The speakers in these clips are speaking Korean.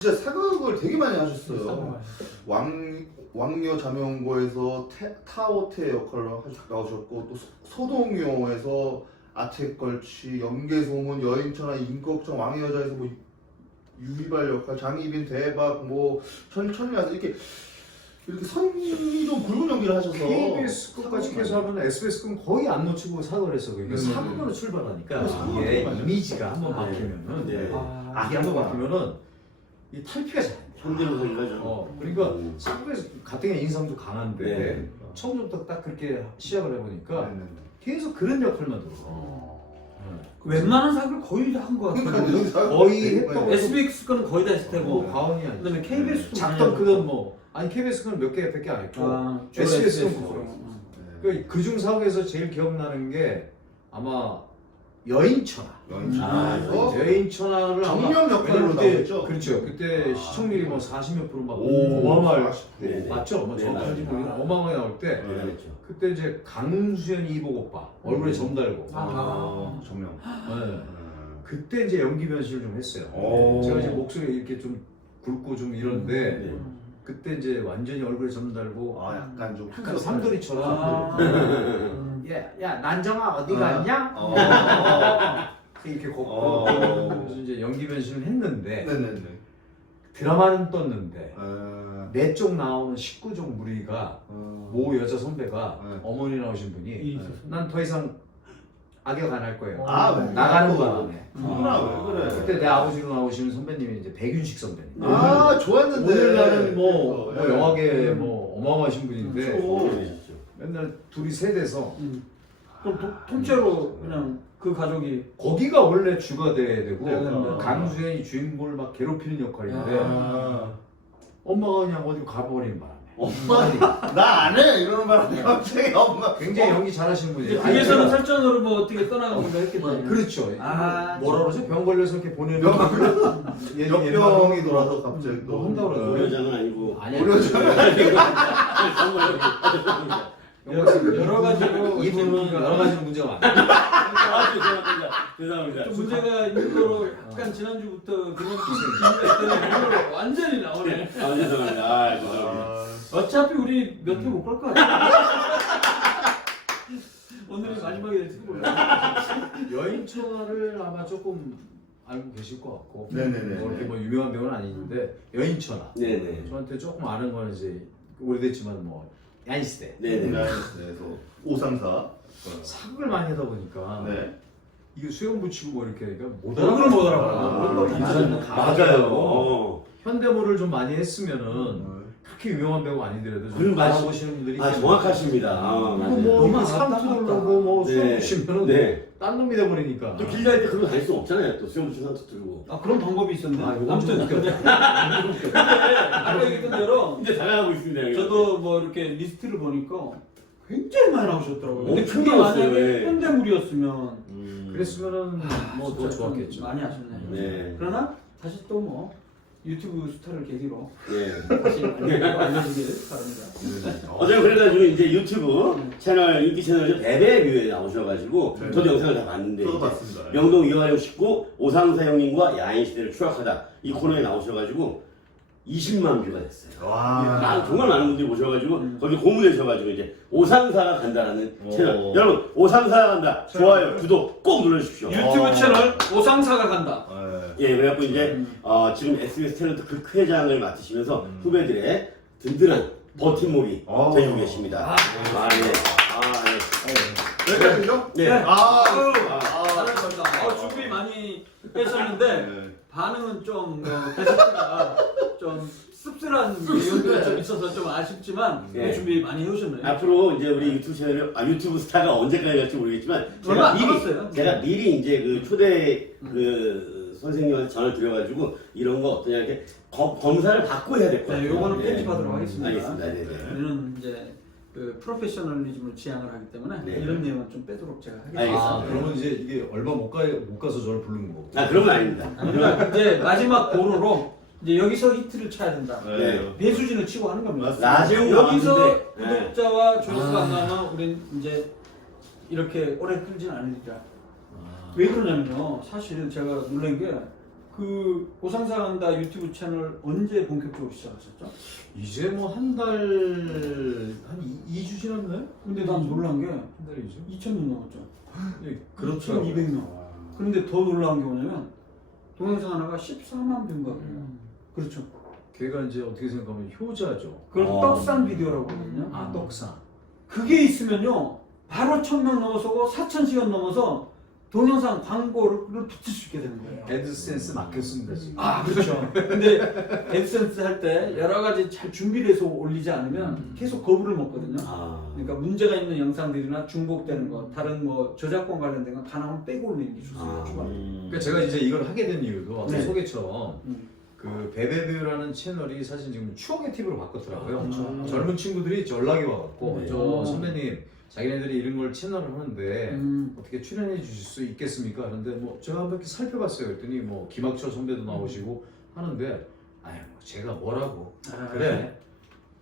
진짜 사극을 되게 많이 하셨어요. 왕 왕녀 자명고에서 태, 타오테 역할을 하시- 나오셨고 또 소- 소동요에서 아태걸치, 연개소문, 여인천하, 임꺽정, 왕의 여자에서 뭐 유희발 역할, 장희빈 대박, 뭐 천, 천리아서 이렇게 이렇게 선이 좀 굵은 연기를 하셔서 KBS 끝까지 계속 하면 SBS 건 거의 안 놓치고 사극을 했어. 그러니까 네, 네, 사극으로 출발하니까 아, 이게. 이미지가 한번 네. 바뀌면은 네. 아, 악이 한번 바뀌면은 이 탈피가 잘 안 돼. 현대로 생각하죠. 어, 그러니까 사극에서 가뜩이나 인상도 강한데 네. 처음부터 딱 그렇게 시작을 해보니까 네, 네, 네. 계속 그런 역할만 들어. 어. 웬만한 사극을 거의 다 한것 그러니까 같아요. 여기 사극 거의 많이 거. SBX 거는 거의 다 했을 테고. 뭐 과언이 아니야. 그다음에 KBS도 작던 그건 뭐 아니 KBS 거는 몇 개밖에 안 했고 아, SBS 는 SBS. 그거. 네. 그 그중 사극에서 제일 기억나는 게 아마 여인천하. 연출. 아, 어? 여인천하를 아마 정면 역할로 왜냐면 그때- 나오셨죠? 그렇죠. 그때 시청률이 뭐 40몇 프로 막 오, 어마어마할 40%. 네, 네. 맞죠? 뭐 네, 정확한지 맞아요. 모르겠는데 어마어마하게 나올 때 대단했죠. 그때 이제 강수현이 이복 오빠 얼굴에 점 달고 아, 정명. 네. 음. 그때 이제 연기 변신을 좀 했어요. 오. 제가 이제 목소리 이렇게 좀 굵고 좀 이런데 네. 그때 이제 완전히 얼굴에 점 달고 아, 약간 좀 약간 삼돌이처럼 아. 야, 야 난정아 어디 아. 갔냐? 어, 어. 이렇게 걷고 어. 그래서 이제 연기 변신을 했는데 네네네. 드라마는 떴는데 어, 내 쪽 나오는 19종 무리가 어. 모 여자 선배가 네. 어머니 나오신 분이 난 더 이상 악역 안 할 거예요. 아, 왜? 나가는 바람에. 누나 왜 그래? 그때 내 아버지로 나오시는 선배님이 이제 백윤식 선배님. 아, 좋았는데. 오늘날은 뭐, 뭐 예. 영화계 뭐 어마어마하신 분인데 그렇죠. 그러셨죠. 맨날 둘이 세대서 음. 그럼 도- 통째로 그냥 그 가족이 거기가 원래 주가 돼야 되고 네, 네, 네. 강수현이 주인공을 막 괴롭히는 역할인데 아. 엄마가 그냥 어디 가버리는 바람에 엄마, 나 안 해! 이러는 바람에 갑자기 엄마. 굉장히 연기 잘하시는 분이에요. 그게서는 아니, 설정으로 뭐 어떻게 떠나가는가 했겠다. 제가- 그렇죠. 아, 뭐라 그러죠? 병 걸려서 이렇게 보내는 역병이 돌아서 갑자기 또. 뭐 한다고 그러죠. 고려장은 아니고. 아니야. 여러, 여러 가지로 이분은 여러 가지로 문제가 많아요. 아, 죄송합니다. 죄송합니다. 좀 문제가 있는 거로 약간 지난주부터 그런 걸로 완전히 나오네. 아, 죄송합니다. 아, 죄송합니다. 아, 어차피 우리 몇 회 못갈것 같아. 오늘이 마지막이 될지도 몰라. 여인 천하를 아마 조금 알고 계실 것 같고 네네네. 뭐 이렇게 뭐 유명한 배우는 아닌데 여인 천하 네네. 저한테 조금 아는 거는 이제 오래됐지만 뭐 야인시대 네네. 나이스에서 오상사. 사극을 많이 하다 보니까 네. 이게 수염 붙이고 뭐 이렇게 그러니까 못 얼굴을 못 알아봐. 아, 얼굴을 못 알아봐. 맞아요. 어. 현대물을 좀 많이 했으면은 음. 그렇게 유명한 배우 아니더라도 좀 맞- 알아보시는 분들이 아, 정확하십니다. 아, 그리고 맞아요. 뭐 너무 이거 알았다, 삼투르고 뭐 네. 붙이면은 네. 딴 놈이 돼버리니까 또 길드 할때 그런 거 다닐 수 없잖아요. 또 수영 붙인 상투 들고. 아 그런 방법이 있었네. 아, 이거 아무튼 좀 근데 아까 얘기했던 대로 근데 다가가고 있습니다. 형님. 저도 뭐 이렇게 리스트를 보니까 굉장히 많이 나오셨더라고요. 근데 엄청 그게 나왔어요, 만약에 예. 현대물이었으면 음. 그랬으면은 뭐 더 진짜 좋았겠죠 많이 하셨네. 네. 그러나 다시 또 뭐 유튜브 스타를 계기로 네. 다시 알려주길 바랍니다. 어제 그래가지고 이제 유튜브 채널 인기 채널 베베 뷰에 나오셔가지고 네. 저도 영상을 다 봤는데 저도 이제 봤습니다. 명동 이화영 식구 오상사 형님과 야인 시대를 추억하다 이 코너에 나오셔가지고 20만 뷰가 됐어요. 와. 아, 정말 많은 분들이 오셔가지고 음. 거기 고문해셔가지고 이제 오상사가 간다라는 오. 채널 여러분 오상사가 간다 좋아요 구독 꼭 눌러주십시오. 유튜브 어. 채널 오상사가 간다. 네. 예, 그래갖고 이제 음. 어, 지금 SBS 탤런트 극회장을 맡으시면서 음. 후배들의 든든한 버팀목이 어. 되고 계십니다. 아. 아, 네. 아, 네. 여기까지죠? 네. 아, 아유, 아, 잘하셨다. 어, 준비 많이 하셨는데 네. 반응은 좀 어, 게스트가 좀 씁쓸한 내용들이 좀 있어서 좀 아쉽지만 네. 준비 많이 해오셨네요. 앞으로 이제 우리 유튜브 채널, 아 유튜브 스타가 언제까지 갈지 모르겠지만 얼마 제가 안 미리 남았어요. 제가 미리 이제 그 초대 그 선생님한테 전화 드려가지고 이런 거 어떠냐 이렇게 검, 검사를 받고 해야 될것 네, 같아요. 요거는 네. 편집하도록 하겠습니다. 알겠습니다. 네, 네. 우리는 이제 그 프로페셔널리즘을 지향을 하기 때문에 네. 이런 내용은 좀 빼도록 제가 하겠습니다. 알겠습니다. 아 그러면 이제 이게 얼마 못, 가, 못 가서 저를 부르는 거고 아 그런 건 아닙니다. 그러니까 이제 마지막 고로로 이제 여기서 히트를 쳐야 된다. 네. 배수진을 치고 하는 겁니다. 나재웅 여기서 나왔는데, 네. 구독자와 조회수가 안 아. 나면 우린 이제 이렇게 오래 끌진 않으니까. 아. 왜 그러냐면요. 사실은 제가 놀란 게그 오상사한다 유튜브 채널 언제 본격적으로 시작하셨죠? 이제 뭐 한 달 한 2 주 지났나요? 근데 난 놀란 게 한 달이죠. 2,000명 넘었죠. 예, 그렇죠. 2,200명. 그런데 더 놀라운 게 뭐냐면 동영상 하나가 14만 뷰인가 그래요. 그렇죠. 걔가 이제 어떻게 생각하면 효자죠. 그걸 어. 떡상 비디오라고 하거든요. 아 떡상. 그게 있으면요 바로 1,000명 넘어서고 4,000시간 넘어서 동영상 광고를 붙일 수 있게 되는 거예요. 애드센스 맡겼습니다 지금. 아 그렇죠. 근데 앱센스 할 때 여러 가지 잘 준비를 해서 올리지 않으면 계속 거부를 먹거든요. 아. 그러니까 문제가 있는 영상들이나 중복되는 거, 다른 뭐 저작권 관련된 건 가능하면 빼고 올리는 게 좋습니다. 아. 주말에. 그러니까 제가 이제 이걸 하게 된 이유도 아까 네. 소개처럼 음. 그 베베뷰라는 채널이 사실 지금 추억의 TV로 바꿨더라고요. 아, 그렇죠. 젊은 친구들이 연락이 와갖고 네. 저 선배님 자기네들이 이런 걸 채널을 하는데 음. 어떻게 출연해 주실 수 있겠습니까? 하는데 뭐 제가 한번 이렇게 살펴봤어요. 그랬더니 뭐 김학철 선배도 나오시고 하는데 아유 뭐 제가 뭐라고 아, 그래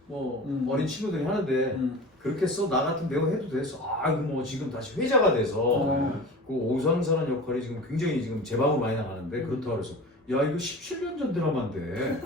뭐 음. 어린 친구들이 하는데 음. 그렇게 써 나 같은 배우 해도 돼서 아 이거 뭐 지금 다시 회자가 돼서 어. 그 오상사라는 역할이 지금 굉장히 지금 제방으로 많이 나가는데 음. 그렇다고 해서 야 이거 17년 전 드라마인데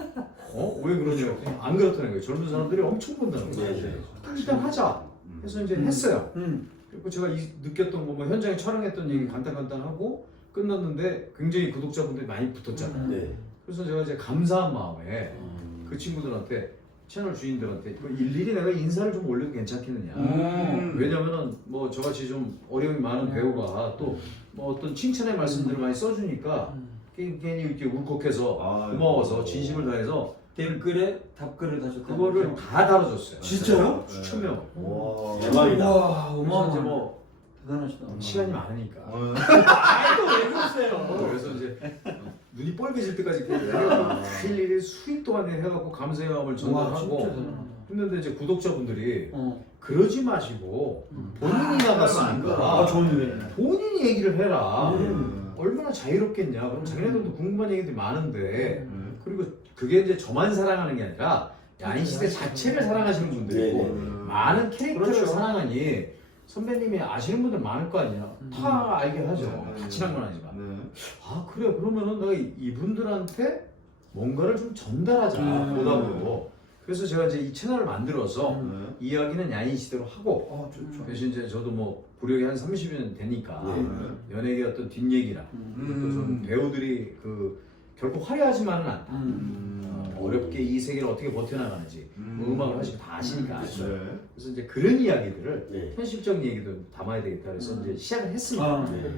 어 왜 그러냐 했더니 안 그렇다는 거예요 젊은 사람들이 엄청 본다는 거예요 네, 네. 일단 하자 해서 이제 음. 했어요 음. 그리고 제가 이, 느꼈던 거 뭐 현장에 촬영했던 얘기 간단간단하고 끝났는데 굉장히 구독자분들이 많이 붙었잖아요 네. 그래서 제가 이제 감사한 마음에 음. 그 친구들한테 채널 주인들한테 뭐 일일이 내가 인사를 좀 올려도 괜찮겠느냐 음. 왜냐면은 뭐 저같이 좀 어려움이 많은 음. 배우가 또 뭐 어떤 칭찬의 말씀들을 많이 써주니까 괜히 괜히 이렇게 울컥해서 아, 고마워서 진심을 다해서 댓글에 답글을 다셨다. 그거를 다 다뤄줬어요. 진짜요? 추첨해요. 와. 대박이다. 와 그래서 이제 어마어마. 뭐 대단하시다. 시간이 많으니까 어. 아이고 왜 그러세요? 그래서 이제 눈이 뻘개질 때까지 그냥 일일이 수일 동안 해갖고 감사의 마음을 와 진짜 전달하고 대단하다. 했는데 이제 구독자분들이 어. 그러지 마시고 본인이 아, 나갔으니까 좋은 일이네. 본인이 얘기를 해라. 음. 얼마나 자유롭겠냐. 그럼 자기네들도 궁금한 얘기들이 많은데 음. 그리고 그게 이제 저만 사랑하는 게 아니라 야인 시대 자체를 사랑하시는 분들이고 네, 네. 많은 캐릭터를 그렇죠. 사랑하니 선배님이 아시는 분들 많을 거 아니야. 음. 다 알게 하죠. 네. 다 친한 건 아니지만. 네. 아 그래 그러면은 내가 이분들한테 뭔가를 좀 전달하자 음. 보답으로. 그래서 제가 이제 이 채널을 만들어서 음. 네. 이야기는 야인 시대로 하고 어 좋죠. 대신 이제 저도 뭐 부력이 한 30년 되니까 네. 연예계 어떤 뒷얘기나 음. 또 좀 배우들이 그 결코 화려하지만은 않다. 음. 어, 어렵게 이 세계를 어떻게 버텨나가는지 음. 뭐 음악을 하시면 다 아시니까 음. 아시죠. 네. 그래서 이제 그런 이야기들을 네. 현실적인 얘기도 담아야 되겠다 그래서 음. 이제 시작을 했습니다. 아, 네.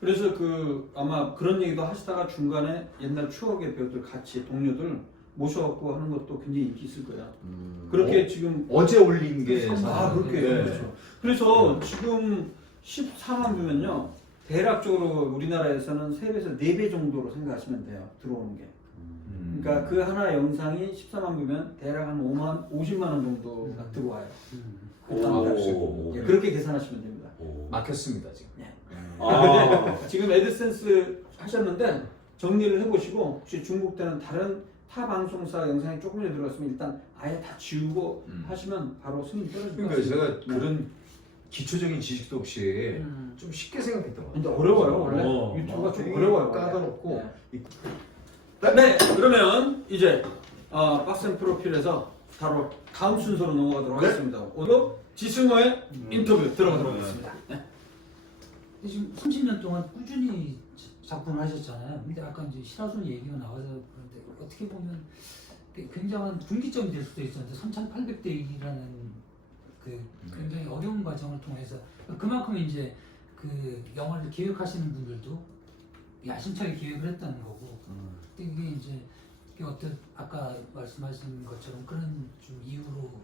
그래서 그 아마 그런 얘기도 하시다가 중간에 옛날 추억의 배우들 같이 동료들 모셔갖고 하는 것도 굉장히 인기 있을 거야. 음. 그렇게 지금 어제 올린 게 아 사실- 그렇게 네. 그렇죠. 그래서 지금 14만 뷰면요 대략적으로 우리나라에서는 3배에서 4배 정도로 생각하시면 돼요 들어오는 게. 음. 그러니까 그 하나 영상이 14만 뷰면 대략 한 5만 50만 원 정도가 들어와요. 일단 오. 예, 그렇게 계산하시면 됩니다. 오. 막혔습니다 지금. 아. 지금 애드센스 하셨는데 정리를 해보시고 혹시 중복되는 다른 타 방송사 영상이 조금이라도 들어갔으면 일단 아예 다 지우고 음. 하시면 바로 승인 떨어질 것 그러니까. 제가 그런 기초적인 지식도 없이 음. 좀 쉽게 생각했던 것 근데 같아요. 어려워요 원래 어, 유튜브가 어, 좀 되게 어려워요 원래. 까다롭고 네. 네 그러면 이제 어, 빡센 프로필에서 바로 다음 순서로 넘어가도록 네. 하겠습니다 오늘 지승호의 인터뷰 들어가도록 네. 하겠습니다 네. 지금 30년 동안 꾸준히 작품을 하셨잖아요. 근데 아까 이제 실화순 얘기가 나와서 그런데 어떻게 보면 꽤 굉장한 분기점이 될 수도 있었는데 3,800대 1이라는 그 굉장히 어려운 과정을 통해서 그만큼 이제 그 영화를 기획하시는 분들도 야심차게 기획을 했다는 거고 근데 이게 이제 이게 어떤 아까 말씀하신 것처럼 그런 좀 이유로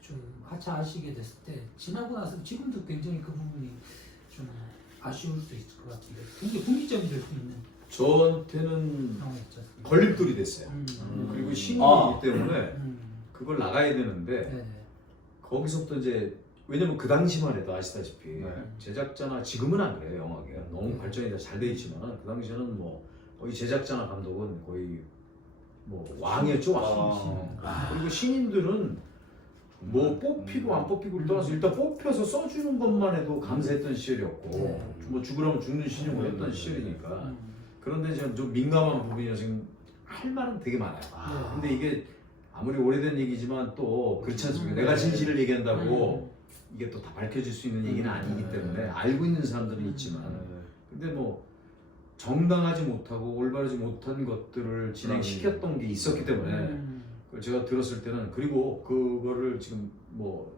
좀 하차하시게 됐을 때 지나고 나서 지금도 굉장히 그 부분이 좀 아쉬울 수 있을 것 같은데 굉장히 분기점이 될 수 있는 저한테는? 걸림돌이 됐어요. 음. 그리고 신인이기 아. 때문에 음. 그걸 나가야 되는데 네네. 거기서부터 이제 왜냐면 그 당시만 해도 아시다시피 네. 제작자나 지금은 안 그래요 영화계 너무 발전이 잘돼 있지만 그 당시에는 뭐 거의 제작자나 감독은 거의 뭐 왕이었죠 왕. 아. 그리고 신인들은 뭐 뽑히고 안 뽑히고를 떠나서 일단 뽑혀서 써주는 것만 해도 감사했던 시절이었고 네. 뭐 죽으라면 죽는 신용을 했던 시절이니까 음. 그런데 지금 좀 민감한 부분이라 지금 할 말은 되게 많아요. 아. 근데 이게 아무리 오래된 얘기지만 또 그렇지 않습니까? 내가 진실을 얘기한다고 이게 또 다 밝혀질 수 있는 얘기는 아니기 때문에 알고 있는 사람들은 있지만 근데 뭐 정당하지 못하고 올바르지 못한 것들을 진행시켰던 게 있었기 때문에 음. 제가 들었을 때는 그리고 그거를 지금 뭐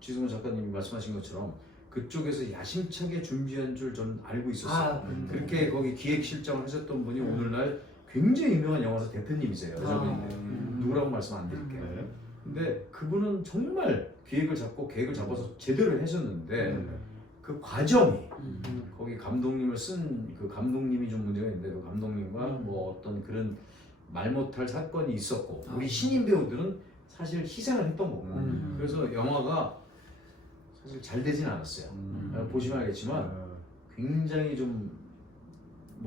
지승훈 작가님이 말씀하신 것처럼 그쪽에서 야심차게 준비한 줄전 알고 있었어요. 아, 음. 그렇게 거기 기획실장을 하셨던 분이 오늘날 굉장히 유명한 영화사 대표님이세요. 여자분인데 음. 누구라고 말씀 안 드릴게요. 네. 근데 그분은 정말 기획을 잡고 계획을 잡아서 제대로 하셨는데 네. 그 과정이 음. 거기 감독님을 쓴 그 감독님이 좀 문제가 있는데 그 감독님과 음. 뭐 어떤 그런 말 못할 사건이 있었고 아. 우리 신인 배우들은 사실 희생을 했던 거고 음. 그래서 영화가 사실 잘 되진 않았어요. 음. 어, 보시면 알겠지만 굉장히 좀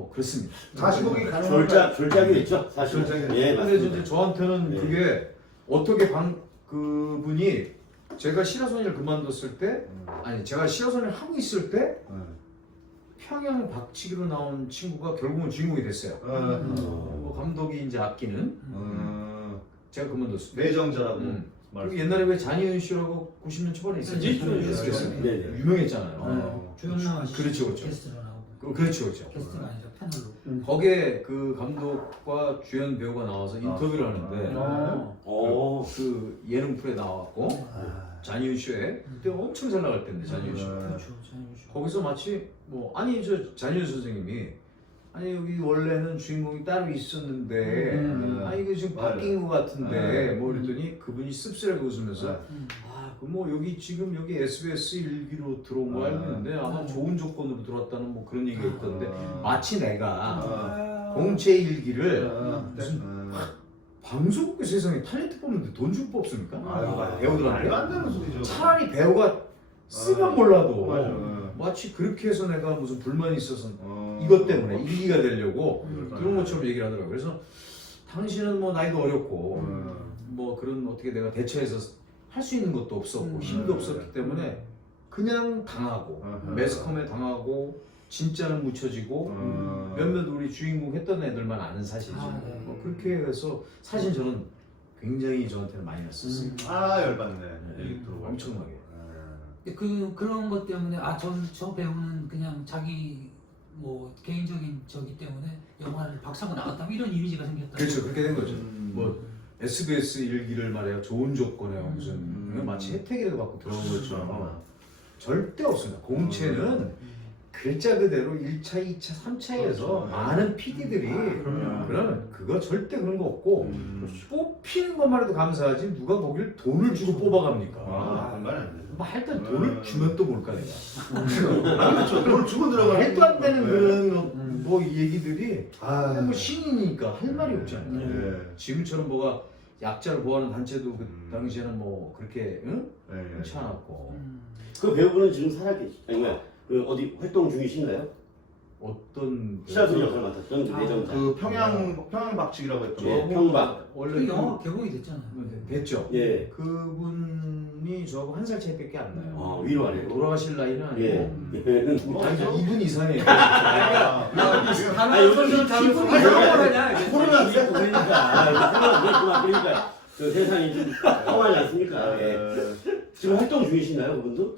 뭐 그렇습니다. 다시 보기 가능한 졸작 졸작이 됐죠 사실. 졸작이. 예 근데 맞습니다. 이제 저한테는 네. 그게 어떻게 방 그분이 제가 시라소니를 그만뒀을 때 음. 아니 제가 시라소니를 하고 있을 때 평양 박치기로 나온 친구가 결국은 주인공이 됐어요. 어, 뭐 감독이 이제 아끼는 어, 제가 그만뒀을 때. 내정자라고 음. 말. 그리고 옛날에 왜 잔이윤 씨라고 90년 초반에 있었죠. 있죠, 있죠. 있었어요. 네네. 유명했잖아요. 어. 조영남 아저씨 그렇죠, 그렇죠. 그- 그렇죠, 그렇죠. 게스트가 아니라 패널로. 거기에 그 감독과 주연 배우가 나와서 인터뷰를 하는데 어. 어. 그 예능 프로에 나왔고 아. 잔이윤 쇼에 그때 엄청 잘 나갈 때인데 잔이윤 쇼. 음. 그렇죠. 거기서 마치 뭐 아니 저 잔이윤 선생님이 아니 여기 원래는 주인공이 따로 있었는데 음. 아 이거 지금 맞아요. 바뀐 것 같은데 네. 뭐 그랬더니 그분이 씁쓸하게 웃으면서 음. 아, 그뭐 여기 지금 여기 SBS 일기로 들어온 거 아. 알고 있는데 아마 아. 좋은 조건으로 들어왔다는 뭐 그런 얘기가 있던데 아. 마치 내가 아. 공채 일기를 아, 무슨 아. 방송국 세상에 탤런트 뽑는데 돈 주고 뽑습니까? 아유, 아, 배우들한테 말도 안 되는 소리죠. 차라리 배우가 쓰면 아. 몰라도 맞아. 마치 그렇게 해서 내가 무슨 불만이 있어서 어. 이것 때문에 일기가 되려고 음. 그런 것처럼 얘기를 하더라고요. 그래서 당신은 뭐 나이도 어렸고 음. 뭐 그런 어떻게 내가 대처해서 할 수 있는 것도 없었고 음. 힘도 없었기 때문에 그냥 당하고 아하. 매스컴에 당하고 진짜는 묻혀지고 음. 몇몇 우리 주인공 했던 애들만 아는 사실이죠. 아, 네. 뭐 그렇게 해서 사실 저는 굉장히 저한테는 많이 났었어요. 음. 아 열받네. 네, 들어보니까. 엄청나게. 아. 근데 그 그런 것 때문에 아전저 배우는 그냥 자기 뭐 개인적인 저기 때문에 영화를 박사고 나갔다 뭐 이런 이미지가 생겼다. 그렇죠 그렇게 된 거죠. 음. 뭐 SBS 일기를 말해요 좋은 조건에 음. 무슨 음. 그냥 마치 혜택이라도 받고 들어온 것처럼 음. 절대 없습니다. 공채는 음. 글자 그대로 1차, 2차, 3차에서 그렇죠. 많은 PD들이 아. 그러면 그거 절대 그런 거 없고 음. 뽑히는 것만 해도 감사하지 누가 거길 돈을 주고 뽑아갑니까? 아, 말이 안 돼. 뭐 하여튼 음. 돈을 주면 또 뭘까 내가 아, 그렇죠. 돈을 주고 들어가는 말도 안 되는 네. 그런 뭐 얘기들이 아, 뭐 신이니까 할 말이 없잖아요 네. 지금처럼 뭐가 약자를 보호하는 단체도 그 음. 당시에는 뭐 그렇게 응? 네. 않았고 음. 그 배우분은 지금 살아계시 아니면 그 어디 활동 중이신가요? 어떤 시라소니 역할 맡았던 그 아, 내정자. 그 평양 평양 박치기라고 했죠. 예, 평박. 원래 그그 영화 개봉이 됐잖아요. 네, 됐죠. 예. 그분이 저하고 한 살 차이밖에 안 나요. 어, 위로 아래로. 돌아가실 나이는 아니고 예. 아니 2분 이상이에요. 아, 아, 요즘 피부 피부 이상하냐? 코로나 있고 그러니까 코로나 그러니까 그러니까 그 세상이 좀 험하지 않습니까? 예. 네. 지금 활동 중이신가요, 그분도?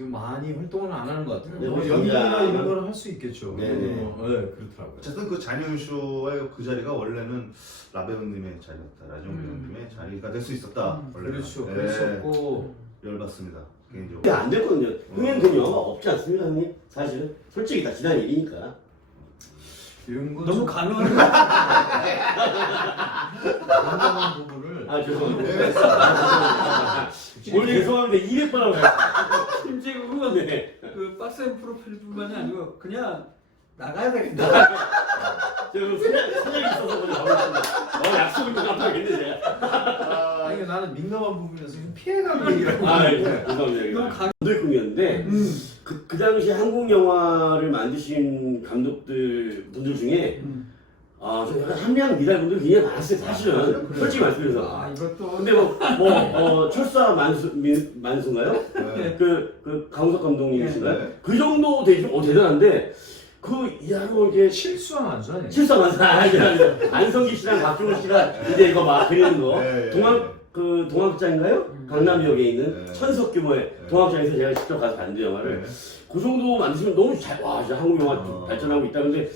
지금 많이 활동은 안 하는 것 같아요. 네, 뭐뭐 연기나 연기나 이런 거는 할 수 있겠죠. 네, 네, 네. 네, 그렇더라고요. 어쨌든 그 잔윤 쇼의 그 자리가 원래는 라배우님의 자리였다. 라지용 음. 배우님의 자리가 될 수 있었다. 음. 원래는. 그렇죠. 네. 그랬었고 열받습니다. 개인적으로. 근데 안 됐거든요. 흥행된 영화가 없지 않습니까, 형님? 사실은 솔직히 다 지난 일이니까. 이런 거 너무 좀 가능한 간단한 아 죄송합니다. 네. 아, 죄송합니다. 오늘 죄송합니다. 200번 하고 갔어요. 심지어 그건 네. 그 박스앤 프로필뿐만이 아니고 그냥 나가야 되겠다. 제가 선약, 선약이 있어서 먼저 가보겠습니다. 어, 약속을 좀 깜빡했네, 제가. 아니 나는 민감한 좀 피해가는 얘기라고 아, 예. 하는데 죄송합니다. 너무 가- 감독님이었는데, 음. 그, 그 당시 한국 영화를 만드신 감독들 분들 중에 음. 아, 좀 약간 한량 미달 분들 굉장히 많았어요, 사실은. 그래요? 솔직히 말씀드려서. 아 이것도 근데 뭐, 뭐, 어, 철사 만수, 민, 만수인가요? 네. 그, 그, 강우석 감독님이신가요? 네. 그 정도 되죠? 어, 대단한데, 그 이하고 이게 실수한 안수 아니에요? 실수만 아니라 안성기 씨랑 박종훈 씨가 이제 이거 막 그리는 거 네, 네. 동학 그 동학장인가요? 강남역에 있는 네. 천석 규모의 네. 동학장에서 제가 직접 가서 봤는데 영화를 네. 그 정도 만드시면 너무 잘 와, 진짜 한국 영화 어. 발전하고 있다 근데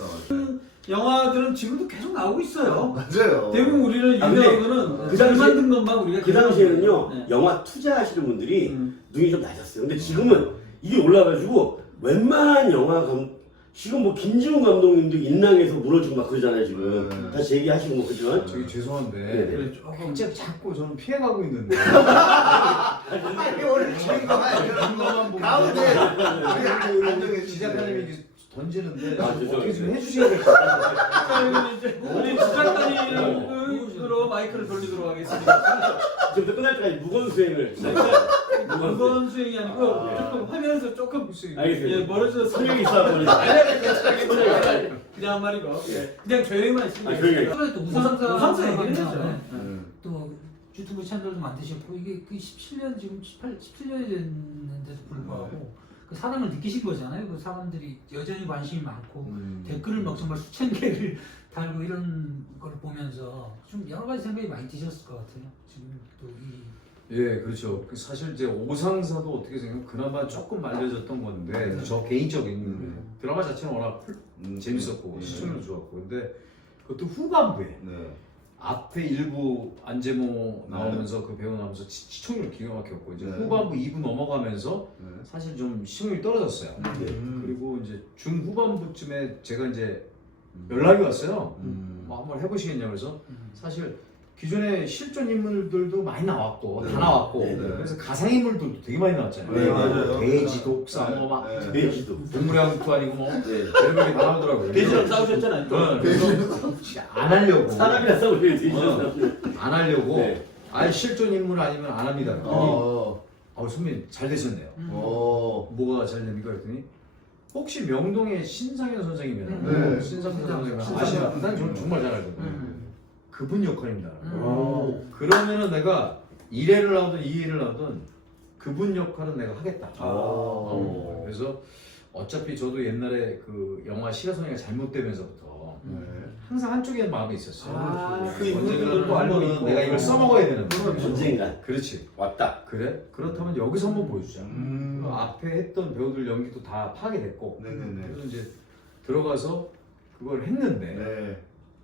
영화들은 지금도 계속 나오고 있어요. 맞아요. 대부분 우리는 아, 근데 유명한 거는 그 잘 당시에- 만든 것만 우리가 그 당시에는요 네. 영화 투자하시는 분들이 음. 눈이 좀 낮았어요. 근데 지금은 이게 올라가지고 웬만한 영화 감 지금 뭐 김지훈 감독님도 인랑에서 무너지고 막 그러잖아요 지금 네. 다시 얘기하시고 뭐 그러지만 저기 죄송한데 네, 네. 그래 조금 갑자기 자꾸 저는 피해가고 있는데 아니 이거만 보고 가운데 우리 안정해 기자님이 이렇게 던지는데 아, 어떻게. 좀 해주셔야겠다. 자, 이제 우리 주작가님으로 마이크를 돌리도록 하겠습니다. 지금부터 끝날 때까지 무건 수행을 무건 무건 수행이 아니고 네. 조금 화면에서 조금 알겠습니다. 예, 멀어져서 설명이 있어 보니 아니, 아니, 괜찮아요, 괜찮아요. 그냥 한 말이고 예. 그냥 조용히만 있으면 아, 조용히. 최근에 또 우상사 우상사 얘기를. 네. 음. 또 유튜브 채널도 만드셨고 이게 그 17년 지금 18 17년이 됐는데도 불구하고 그 사랑을 느끼신 거잖아요. 그 사람들이 여전히 관심이 많고 음. 댓글을 막 정말 수천 개를 달고 이런 걸 보면서 좀 여러 가지 생각이 많이 드셨을 것 같아요. 지금 또 이 예, 그렇죠. 그 사실 이제 오상사도 어떻게 생각하면 그나마 조금 말려졌던 건데 저 개인적인 드라마 자체는 워낙 음. 재밌었고 네. 시청률 좋았고 근데 그것도 후반부에 네. 앞에 일부 안재모 나오면서 그 배우 나오면서 시- 시청률 기가 막혔고 이제 네. 후반부 2부 넘어가면서 네. 사실 좀 시청률이 떨어졌어요. 음. 그리고 이제 중 후반부쯤에 제가 이제 연락이 왔어요. 음. 뭐 한번 해보시겠냐 그래서 음. 사실 기존에 실존 인물들도 많이 나왔고 네. 다 나왔고 네, 네. 그래서 가상 인물들도 되게 많이 나왔잖아요. 네, 맞아요. 돼지, 독사, 뭐막 네. 돼지도 동물양도 아니고 뭐 네. 별별이 다 나오더라고요. 돼지랑 싸우셨잖아요. 네, 그래서 안 하려고 사람이라 싸우면 돼지도 어. 안 하려고 네. 아예 실존 인물 아니면 안 합니다. 그랬더니 어. 어, 선배님 잘 되셨네요. 어. 뭐가 잘 됩니까? 그랬더니 혹시 명동의 신상현 선생님이라고 네. 신상현 선생님 신상현. 아시나? 난 정- 정말 잘 알거든요. 음. 그분 역할입니다. 음. 그러면은 내가 1회를 나오든 2회를 나오든 그분 역할은 내가 하겠다. 아. 어, 그래서 어차피 저도 옛날에 그 영화 시라소니가 잘못되면서부터 네. 항상 한쪽에 마음이 있었어요. 아, 그 인물들도 언젠가는 또 알고 있고. 내가 이걸 써먹어야 되는 언젠간 그렇지. 왔다 그래? 그렇다면 여기서 한번 보여주자. 음. 그 앞에 했던 배우들 연기도 다 파악됐고 네네네. 그래서 이제 들어가서 그걸 했는데 네.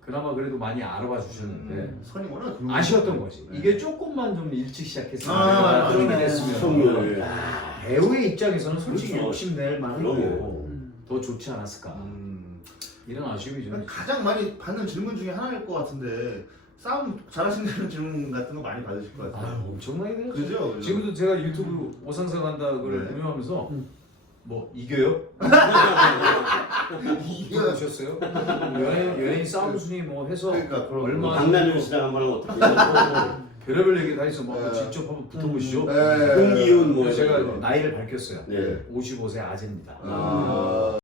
그나마 그래도 많이 알아봐 주셨는데 음. 선이 워낙 아쉬웠던 거지. 네. 이게 조금만 좀 일찍 시작했으면 아, 내가 그런 게 그러네. 됐으면 시청률 아, 배우의 입장에서는 솔직히 그렇죠. 욕심낼 만한. 거고 음. 더 좋지 않았을까 음. 이런 아쉬움이 좀 가장 많이 받는 질문 중에 하나일 것 같은데 싸움 잘하신다는 질문 같은 거 많이 받으실 것 같아요. 아유 엄청나게 돼요. 그죠? 그죠? 지금도 제가 유튜브 오상사 간다 그걸 네. 운영하면서 음. 뭐 이겨요? 이거 보셨어요? 연예인, 연예인 싸움 순위 뭐 해서 그러니까 그런 얼마 강남현 씨랑 한번 하면 어떻게 별의별 얘기 다 있어. 뭐 네. 직접 한번 붙어보시죠. 네. 공기훈 뭐 제가 이런 거. 나이를 밝혔어요. 네. 55세 아재입니다. 아.